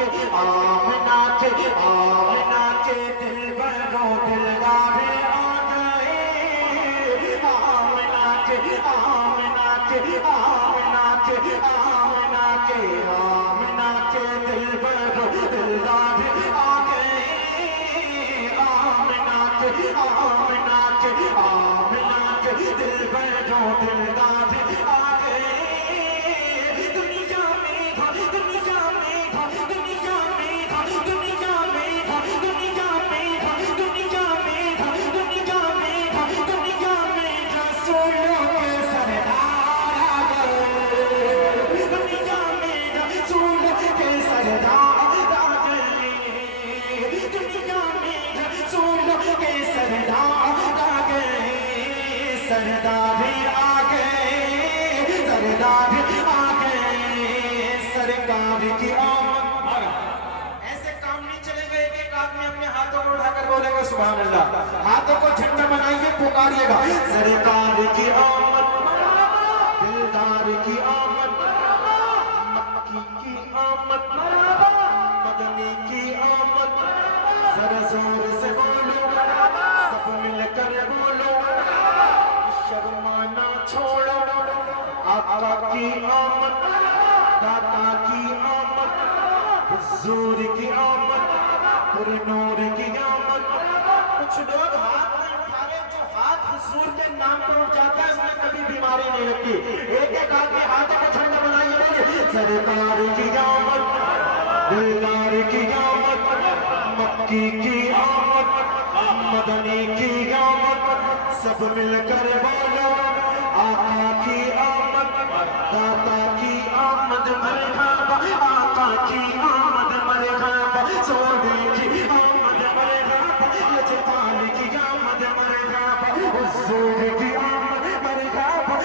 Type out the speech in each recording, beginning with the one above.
آمنہ کے دل برو دلدار آ گئے آمنہ کے دل برو دلدار آ گئے آمنہ کے دل برو دلدار آ گئے دنیا میں رسولوں کے سردار آ گئے دنیا میں رسولوں کے سردار آ گئے دنیا میں رسولوں کے سردار آ گئے سردار آ گئے سردار آ گئے سرکار کی آمد ایسے کام نہیں چلے گئے کہ ایک آدمی اپنے ہاتھوں کو اٹھا کر بولے گا سبحان اللہ ہاتھوں کو جھنڈا بنائیے پکاریے گا سرکار کی آمد دلدار کی آمد مکی کی آمد مدنی کی آمد ذرا زور سے بولو سب مل کر بولو شرمانا چھوڑو آقا کی آمد داتا کی آمد حضور کی آمد پر نور کی آمد کچھ لوگ ہاتھ نہیں اٹھا رہے جو ہاتھ حضور کے نام پر اٹھ جاتا ہے اس میں کبھی بیماری نہیں لگتی ایک ایک آدمی ہاتھ کو جھنڈا بنائیے بولے سرکار کی آمد دلدار کی آمد مکی کی آمد مدنی کی آمد سب مل کر بولو آقا کی آمد داتا کی آمد مرحبا آقا کی آمد مرحبا سونے کی آمد مرحبا لجپال کی آمد مرحبا حضور کی آمد مرحبا پر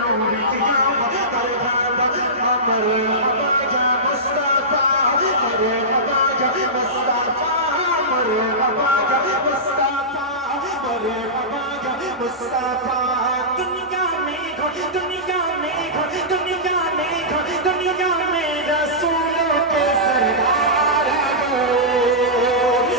نور کی آمد مرحبا مرحبا یا مصطفیٰ مرحبا یا مصطفیٰ مرحبا یا مصطفیٰ مرحبا یا مصطفیٰ دنیا میں رسولوں کے سردار آ گئے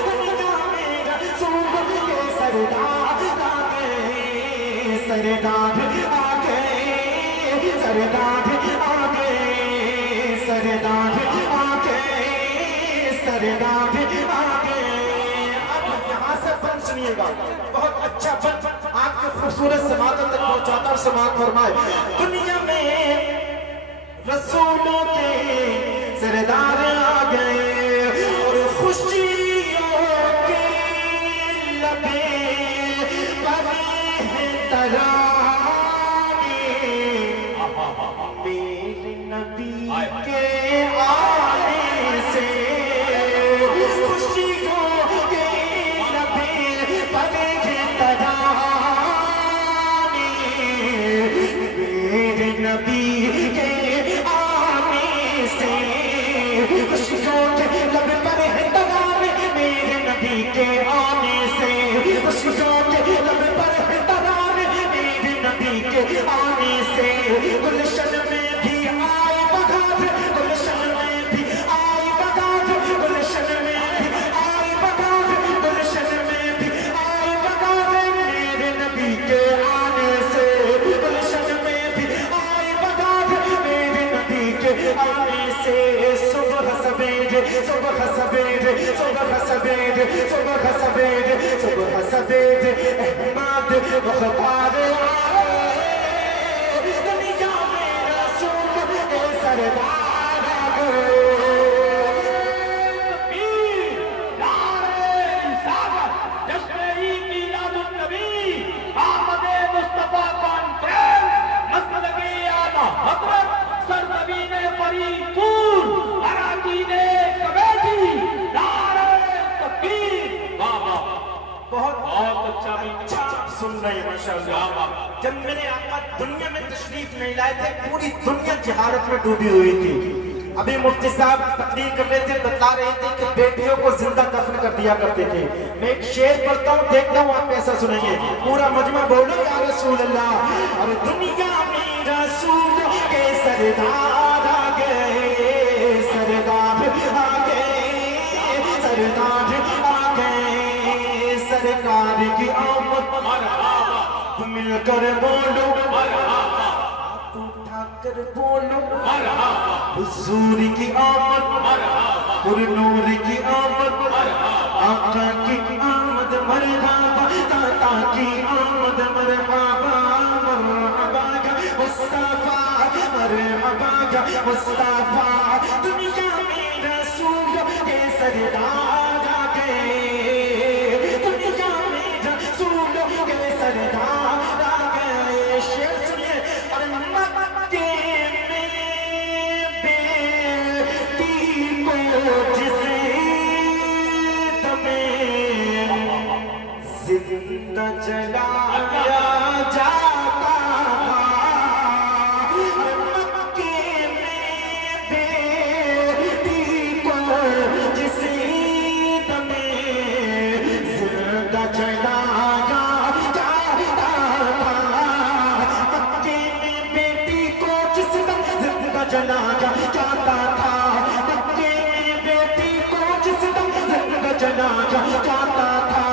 دنیا میں رسولوں کے سردار آ گئے سردار آ گئے سردار آ گئے سردار آ گئے سردار آ گئے اب یہاں سے بند سنیے گا بہت اچھا بند آپ کے خوبصورت سماعتوں تک پہنچاتا اور سماعت فرمائے دنیا میں رسولوں کے سردار آ گئے اور خوشیوں کے لبیں پر ہیں ترانے میرے نبی کے آنے سے خوشیوں کے لبیں پر ہیں ترانے میرے نبی کے خوشیوں کے لب پر ہے ترانے میرے نبی کے آنے سے خوشیوں کے لب پر ہے ترانے میرے نبی کے آنے سے گلشن میں بھی آئے بہار گلشن میں بھی آئے بہار گلشن میں بھی آئے بہار گلشن میں بھی آئے بہار میرے نبی کے آنے سے گلشن میں بھی آئے بہار میرے نبی کے آنے سے صبح سویرے صبح سویرے صبح سویرے صبح سویرے صبح سویرے احمد بخار آئے دنیا میں رسول کے سردار آ گئے سن رہے ہیں ماشاءاللہ جب میرے آقا دنیا میں تشریف نہیں لائے تھے پوری دنیا جہالت میں ڈوبی ہوئی تھی ابھی مفتی صاحب تقریر کر رہے تھے بتلا رہے تھے کہ بیٹیوں کو زندہ دفن کر دیا کرتے تھے میں ایک شعر پڑھتا ہوں دیکھتا ہوں آپ کیسا سنیں گے پورا مجمع بولو یا رسول اللہ اور دنیا میں رسول کے سردار آ گئے سردار آ گئے مل کر بولو ہاتھ اٹھا کر بولو حضور کی آمد پر نور کی آمد آقا کی آمد مرحبا داتا کی آمد مرحبا مرحبا یا مصطفیٰ مرحبا یا مصطفیٰ دنیا میں رسول کے سردار آ گئے دنیا میں رسول کے سردار آ گئے شیر سنیے اور مکے میں بیٹی کو جسے دمیں زندہ جلایا جاتا تھا مکے میں بیٹی کو جسے دمیں زندہ جلایا جاتا تھا مکے میں بیٹی کو جس دم زندہ جلایا جاتا تھا مکے میں بیٹی کو جس دم زندہ جلایا جاتا تھا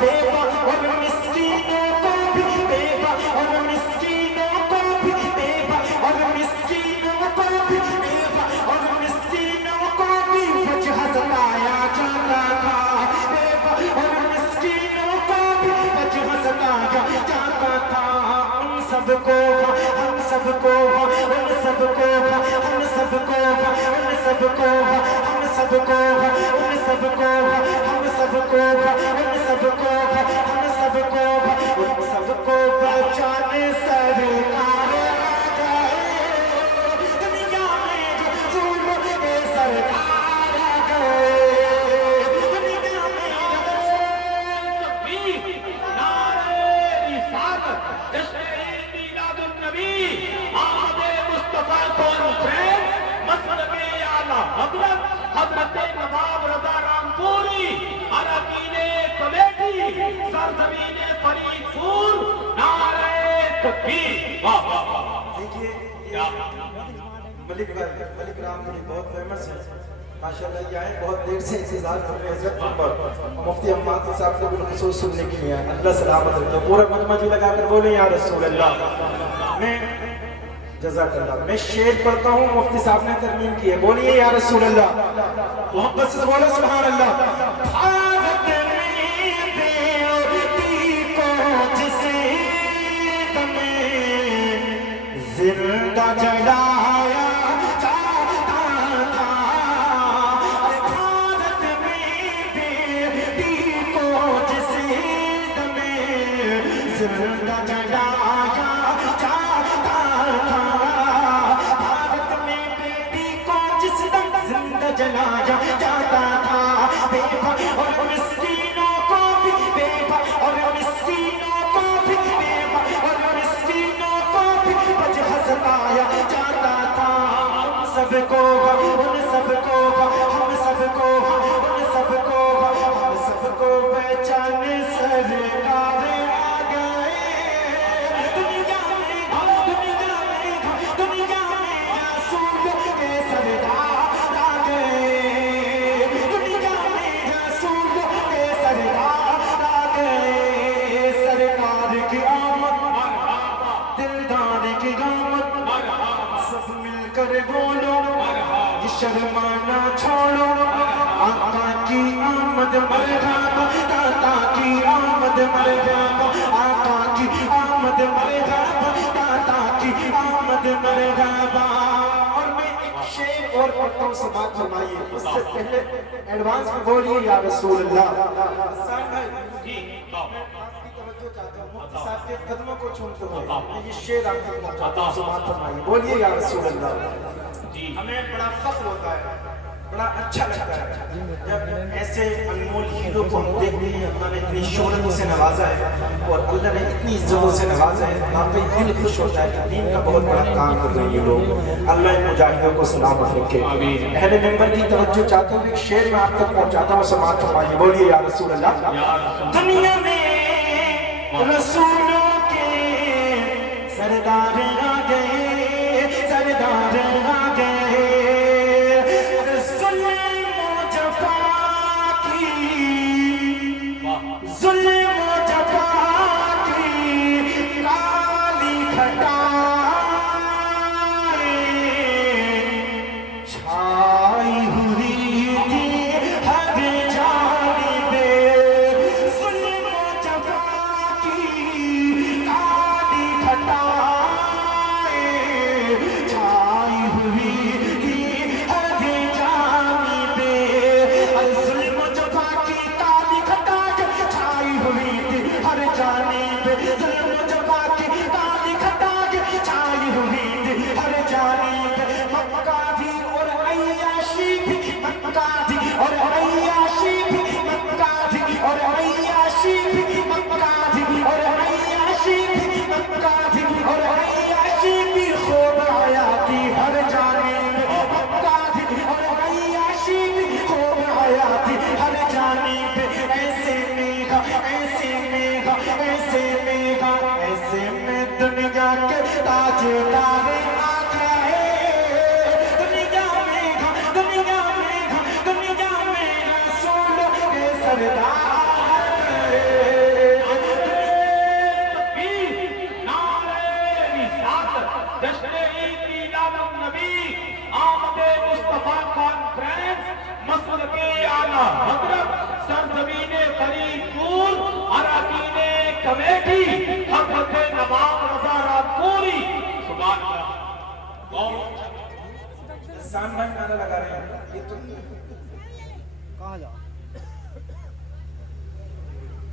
بیوہ اور مسکینوں کو بھی بیوہ اور مسکینوں کو بھی بیوہ اور مسکینوں کو بھی بیوہ اور مسکینوں کو بھی وجہ ستایا جاتا تھا بیوہ اور مسکینوں کو بھی وجہ ستایا جاتا تھا ان سب کو ہم سب کو ان سب کو ہم سب کو ان سب کو ہم سب کو ان سب کو ہم سب کو ان سب کو ہم سب کو ان سب کو بچانے سرکار آ گئے دنیا میں رسول کے سردار آ گئے دنیا میں تکبیر نعرہ رسالت جشن میلاد النبی آمد مصطفیٰ کانفرنس مسلک اعلیٰ حضرت حضرت نواب رضا رامپوری اراکین کمیٹی سرزمین فرید پور نعرہ تکبیر واہ واہ واہ دیکھیے ملک رام پوری بہت فیمس ہے ماشاءاللہ یہ آئے بہت دیر سے انتظار کر رہے ہیں حضرت پر مفتی امامات صاحب نے بالخصوص سننے کے لیے اللہ سلامت رکھے پورا مجمع جی لگا کر بولیں یا رسول اللہ میں جزاک اللہ میں شعر پڑھتا ہوں مفتی صاحب نے ترمیم کی ہے بولیے یا رسول اللہ محبت سے بولو سبحان اللہ بھارت میں بیٹی کو جسے دمیں زندہ جلایا جاتا تھا بھارت میں بیٹی کو جسے دمیں زندہ جلایا جاتا تھا بھارت میں بیٹی کو جس دم زندہ جلایا جاتا تھا بیوہ اور مسکینوں کو بھی بیوہ اور مسکینوں کو بھی بیوہ اور مسکینوں کو بھی وجہ ستایا جاتا تھا ہم سب کو ان سب کو ہم سب کو ان سب کو ہم سب کو پہچانے سرکار آ گئے دنیا میں رسول کے سردار آ گئے دنیا میں رسول کے سردار آ گئے سرکار کی آمد دلدار کی آمد سب مل کر بولو یہ شرمانا چھوڑو آقا کی آمد مرحبا داتا کی آمد مرحبا آقا کی آمد مرحبا داتا کی آمد مرحبا اور میں ایک شعر اور پڑھتا ہوں سماعت فرمائیے اس سے پہلے ایڈوانس میں بولیے یا رسول اللہ حسان بھائی آپ کی توجہ چاہتا ہوں مفتی صاحب کے قدموں کو چھوڑتے ہوئے میں یہ شعر آپ کو پہنچاتا ہوں سماعت فرمائیے بولیے یا رسول اللہ ہمیں بڑا فخر ہوتا ہے بڑا اچھا لگتا ہے جب ایسے انمول ہیرو کو ہم دیکھتے ہیں اللہ نے اتنی شہرتوں سے نوازا ہے اور اللہ نے اتنی عزتوں سے نوازا ہے واقعی دل خوش ہوتا ہے کہ دین کا بہت بڑا کام کر رہے ہیں یہ لوگ اللہ ان مجاہدوں کو سلامت رکھے اہل ممبر کی توجہ چاہتے ہوئے ایک شعر میں آپ تک پہنچاتا ہوں سماعت فرمائیے بولیے یا رسول اللہ دنیا میں رسولوں کے سردار آ گئے سردار آ گئے ظلم و جفا کی ایسے میں دنیا کے تاجدار آ گئے دنیا میں رسول کے سردار جشن عید میلاد النبی آمد مصطفیٰ کانفرنس مسلک اعلی حضرت سرزمین قریب دور اراکین کمیٹی حضرت نواب رضا راتپوری سبحان اللہ احسان بھائی نعرہ لگا رہے ہیں یہ تو